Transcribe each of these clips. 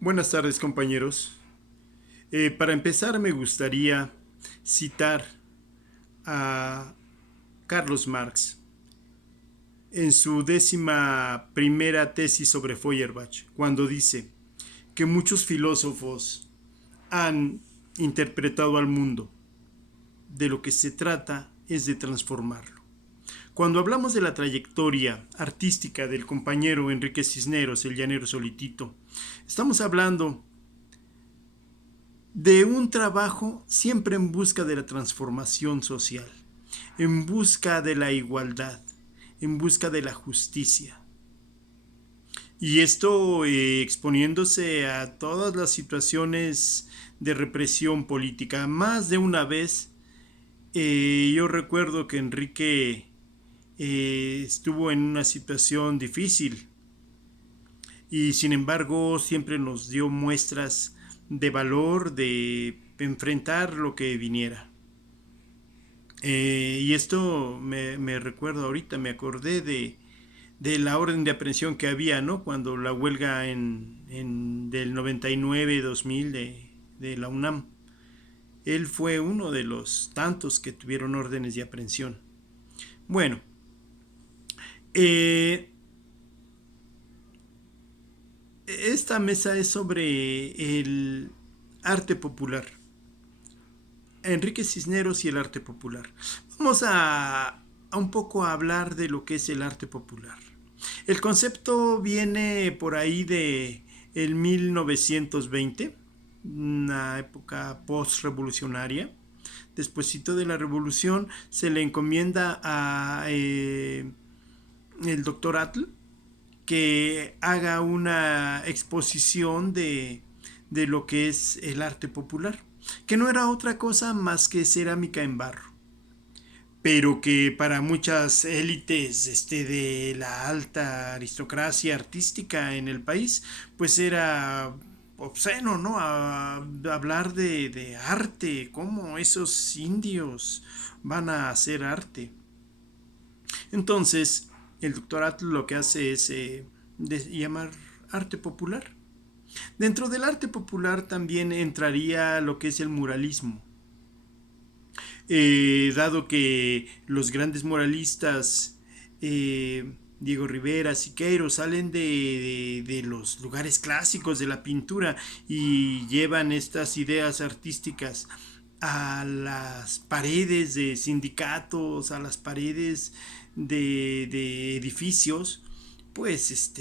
Buenas tardes, compañeros. Para empezar, me gustaría citar a Carlos Marx en su 11ª tesis sobre Feuerbach, cuando dice que muchos filósofos han interpretado al mundo. De lo que se trata es de transformarlo. Cuando hablamos de la trayectoria artística del compañero Enrique Cisneros, el llanero solitito, estamos hablando de un trabajo siempre en busca de la transformación social, en busca de la igualdad, en busca de la justicia. Y esto exponiéndose a todas las situaciones de represión política. Más de una vez yo recuerdo que Enrique estuvo en una situación difícil y sin embargo siempre nos dio muestras de valor, de enfrentar lo que viniera. Y esto me recuerdo ahorita, me acordé de la orden de aprehensión que había, ¿no? Cuando la huelga del 99-2000 de la UNAM. Él fue uno de los tantos que tuvieron órdenes de aprehensión. Bueno, eh, esta mesa es sobre el arte popular. Enrique Cisneros y el arte popular. Vamos a un poco a hablar de lo que es el arte popular. El concepto viene por ahí de el 1920, una época post-revolucionaria. Despuésito de la revolución se le encomienda a el doctor Atl que haga una exposición de lo que es el arte popular, que no era otra cosa más que cerámica en barro, pero que para muchas élites de la alta aristocracia artística en el país, pues era obsceno, ¿no? Hablar de arte, cómo esos indios van a hacer arte. Entonces, el doctorato lo que hace es llamar arte popular. Dentro del arte popular también entraría lo que es el muralismo. Dado que los grandes muralistas Diego Rivera, Siqueiro, salen de los lugares clásicos de la pintura y llevan estas ideas artísticas a las paredes de sindicatos, a las paredes de edificios, pues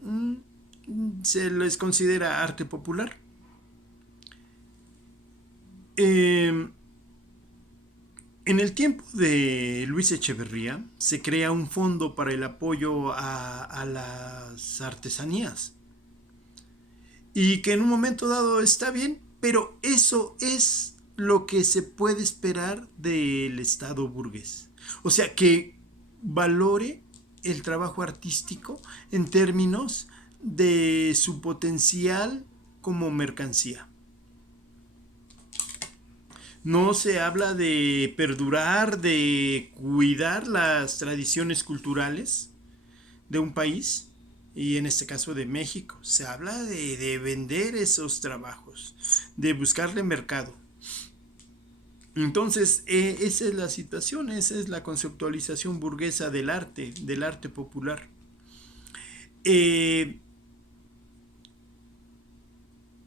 mm, se les considera arte popular. Eh, En el tiempo de Luis Echeverría se crea un fondo para el apoyo a las artesanías y que en un momento dado está bien, pero eso es lo que se puede esperar del Estado burgués. O sea, que valore el trabajo artístico en términos de su potencial como mercancía. No se habla de perdurar, de cuidar las tradiciones culturales de un país, y en este caso de México. Se habla de vender esos trabajos, de buscarle mercado. Entonces, esa es la situación, esa es la conceptualización burguesa del arte popular. Eh,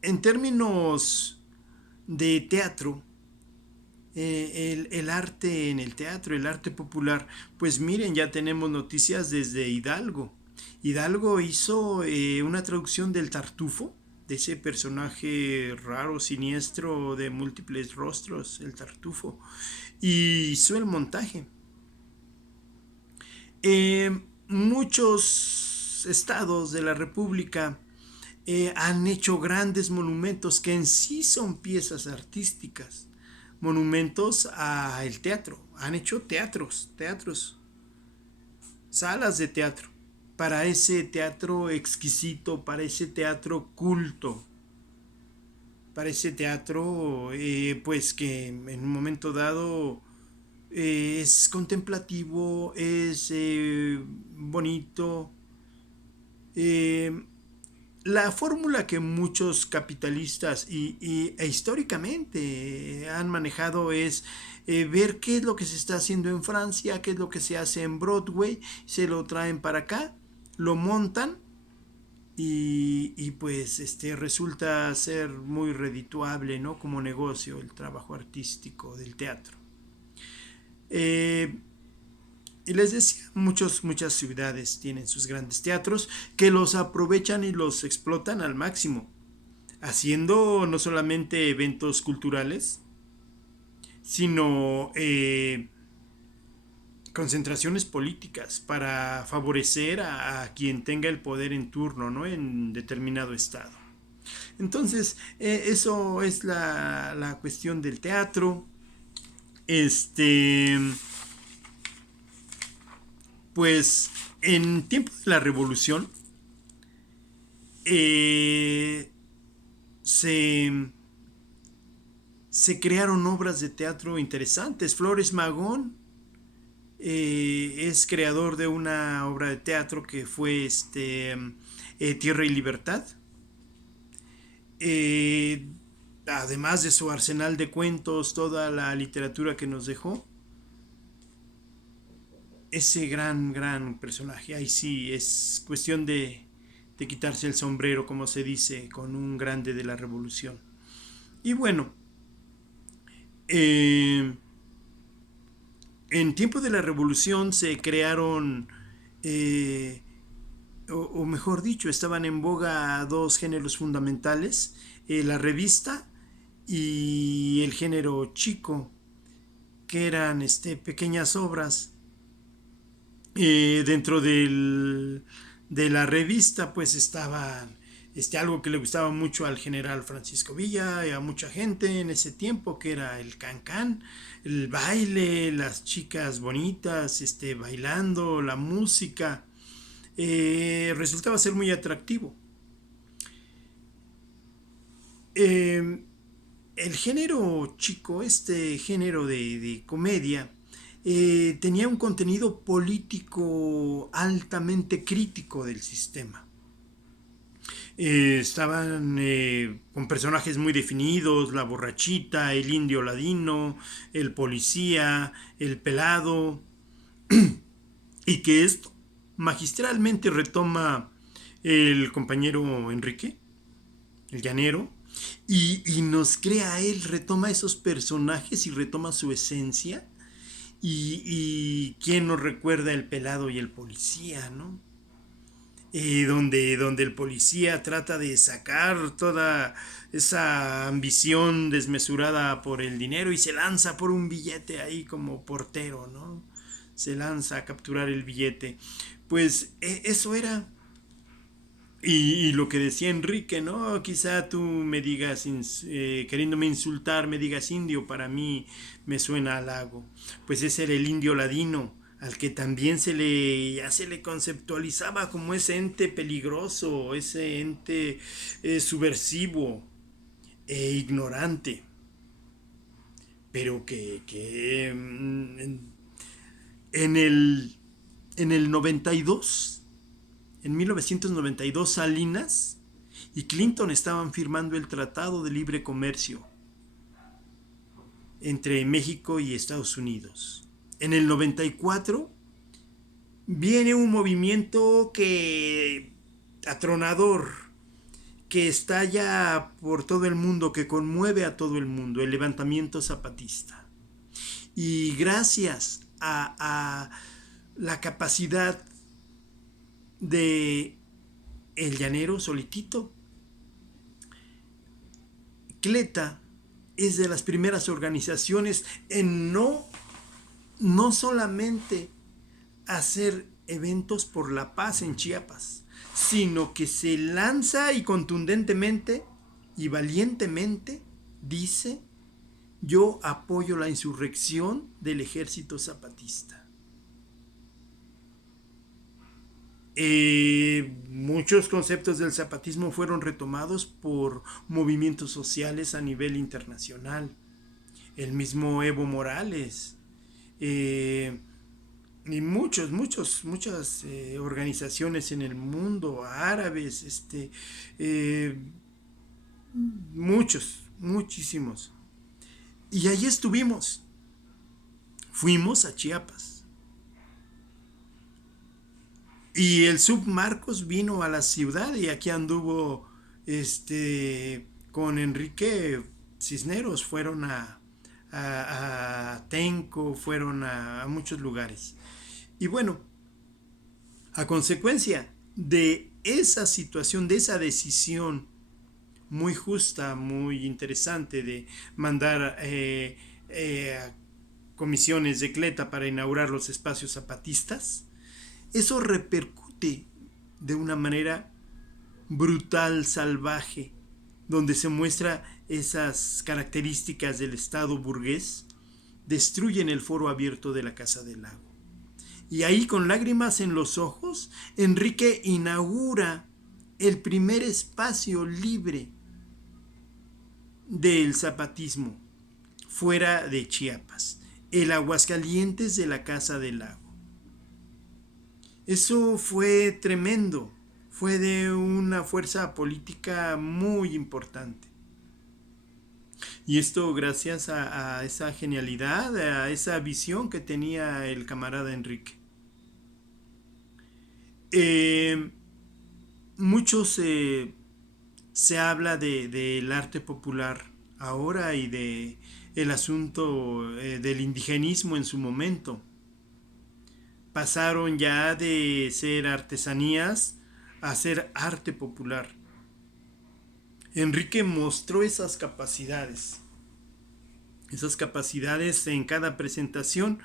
en términos de teatro, el arte en el teatro, el arte popular, pues miren, ya tenemos noticias desde Hidalgo. Hidalgo hizo una traducción del Tartufo, de ese personaje raro, siniestro, de múltiples rostros, el Tartufo, y hizo el montaje. Muchos estados de la República han hecho grandes monumentos que en sí son piezas artísticas, monumentos al teatro, han hecho teatros, salas de teatro, para ese teatro exquisito, para ese teatro culto, para ese teatro pues que en un momento dado es contemplativo, es bonito, eh, La fórmula que muchos capitalistas e históricamente han manejado es ver qué es lo que se está haciendo en Francia, qué es lo que se hace en Broadway, se lo traen para acá, lo montan y pues resulta ser muy redituable, ¿no? Como negocio el trabajo artístico del teatro. Eh, y les decía, muchas ciudades tienen sus grandes teatros que los aprovechan y los explotan al máximo, haciendo no solamente eventos culturales, sino concentraciones políticas para favorecer a quien tenga el poder en turno, ¿no? En determinado estado. Entonces, eso es la cuestión del teatro. Este, pues, en tiempos de la revolución, eh, se, se crearon obras de teatro interesantes. Flores Magón es creador de una obra de teatro que fue Tierra y Libertad. Eh, Además de su arsenal de cuentos, toda la literatura que nos dejó, ese gran personaje. Ahí sí es cuestión de quitarse el sombrero, como se dice, con un grande de la revolución. Y bueno, eh, en tiempo de la revolución se crearon, eh, o mejor dicho, estaban en boga dos géneros fundamentales, la revista y el género chico, que eran pequeñas obras. Dentro de la revista pues estaban algo que le gustaba mucho al general Francisco Villa y a mucha gente en ese tiempo, que era el cancán, el baile, las chicas bonitas bailando, la música. Resultaba ser muy atractivo. Eh, el género chico, este género de comedia, tenía un contenido político altamente crítico del sistema. Estaban con personajes muy definidos: la borrachita, el indio ladino, el policía, el pelado, y que esto magistralmente retoma el compañero Enrique, el llanero, y nos crea a él, retoma esos personajes y retoma su esencia. Y quién nos recuerda el pelado y el policía, ¿no? Donde el policía trata de sacar toda esa ambición desmesurada por el dinero y se lanza por un billete ahí como portero, ¿no? Se lanza a capturar el billete. Pues eso era. Y lo que decía Enrique, ¿no? Quizá tú me digas, queriéndome insultar, me digas indio, para mí me suena halago. Pues ese era el indio ladino, al que también ya se le conceptualizaba como ese ente peligroso, ese ente subversivo e ignorante, pero que en el, en el 92, en 1992, Salinas y Clinton estaban firmando el Tratado de Libre Comercio entre México y Estados Unidos. En el 94 viene un movimiento atronador, que estalla por todo el mundo, que conmueve a todo el mundo: el levantamiento zapatista. Y gracias a la capacidad de el llanero solitito, Cleta es de las primeras organizaciones en no solamente hacer eventos por la paz en Chiapas, sino que se lanza y contundentemente y valientemente dice: yo apoyo la insurrección del ejército zapatista. Muchos conceptos del zapatismo fueron retomados por movimientos sociales a nivel internacional. El mismo Evo Morales, eh, y muchas organizaciones en el mundo, árabes, eh, muchísimos. Y ahí estuvimos. Fuimos a Chiapas. Y el Submarcos vino a la ciudad y aquí anduvo con Enrique Cisneros. Fueron a Tenco, fueron a muchos lugares. Y bueno, a consecuencia de esa situación, de esa decisión muy justa, muy interesante de mandar comisiones de Cleta para inaugurar los espacios zapatistas, eso repercute de una manera brutal, salvaje, donde se muestra esas características del Estado burgués, destruyen el foro abierto de la Casa del Lago. Y ahí, con lágrimas en los ojos, Enrique inaugura el primer espacio libre del zapatismo fuera de Chiapas, el Aguascalientes de la Casa del Lago. Eso fue tremendo, fue de una fuerza política muy importante. Y esto gracias a esa genialidad, a esa visión que tenía el camarada Enrique. Eh, muchos se habla del arte popular ahora y de el asunto del indigenismo en su momento. Pasaron ya de ser artesanías a ser arte popular. Enrique mostró esas capacidades en cada presentación.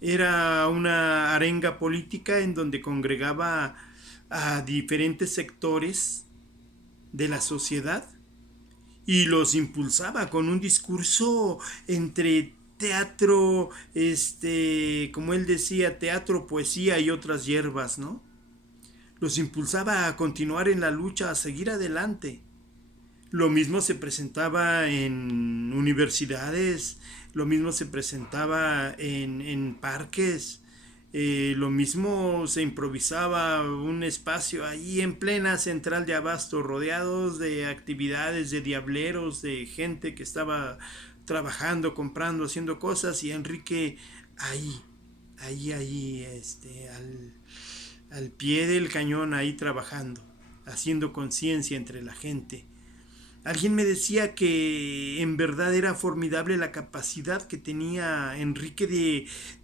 Era una arenga política en donde congregaba a diferentes sectores de la sociedad y los impulsaba con un discurso entre teatro, como él decía, teatro, poesía y otras hierbas, ¿no? Los impulsaba a continuar en la lucha, a seguir adelante. Lo mismo se presentaba en universidades, lo mismo se presentaba en parques, lo mismo se improvisaba un espacio ahí en plena central de abasto, rodeados de actividades, de diableros, de gente que estaba trabajando, comprando, haciendo cosas, y Enrique ahí, al pie del cañón, ahí trabajando, haciendo conciencia entre la gente. Alguien me decía que en verdad era formidable la capacidad que tenía Enrique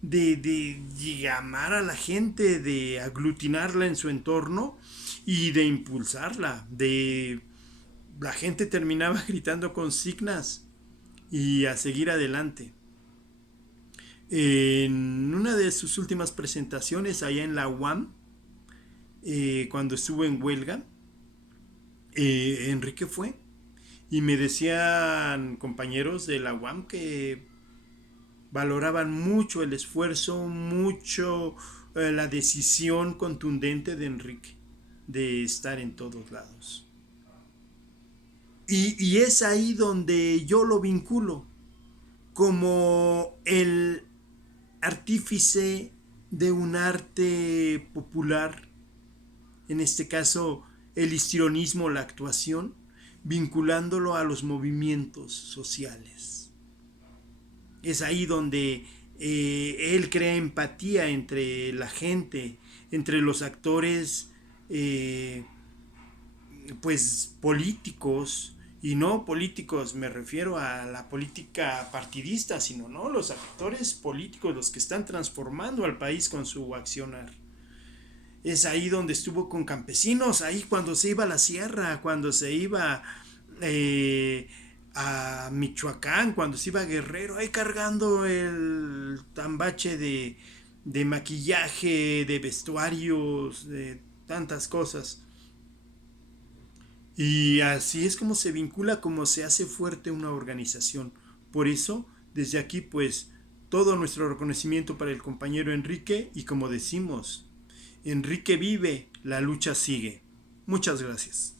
de llamar a la gente, de aglutinarla en su entorno y de impulsarla. La gente terminaba gritando consignas y a seguir adelante. En una de sus últimas presentaciones allá en la UAM, cuando estuvo en huelga, Enrique fue. Y me decían compañeros de la UAM que valoraban mucho el esfuerzo, mucho la decisión contundente de Enrique de estar en todos lados. Y es ahí donde yo lo vinculo como el artífice de un arte popular, en este caso el histrionismo, la actuación, vinculándolo a los movimientos sociales. Es ahí donde él crea empatía entre la gente, entre los actores, pues políticos, y no políticos, me refiero a la política partidista, sino no, los actores políticos, los que están transformando al país con su accionar. Es ahí donde estuvo con campesinos, ahí cuando se iba a la sierra, cuando se iba a Michoacán, cuando se iba a Guerrero, ahí cargando el tambache de maquillaje, de vestuarios, de tantas cosas. Y así es como se vincula, como se hace fuerte una organización. Por eso, desde aquí, pues, todo nuestro reconocimiento para el compañero Enrique, y como decimos, Enrique vive, la lucha sigue. Muchas gracias.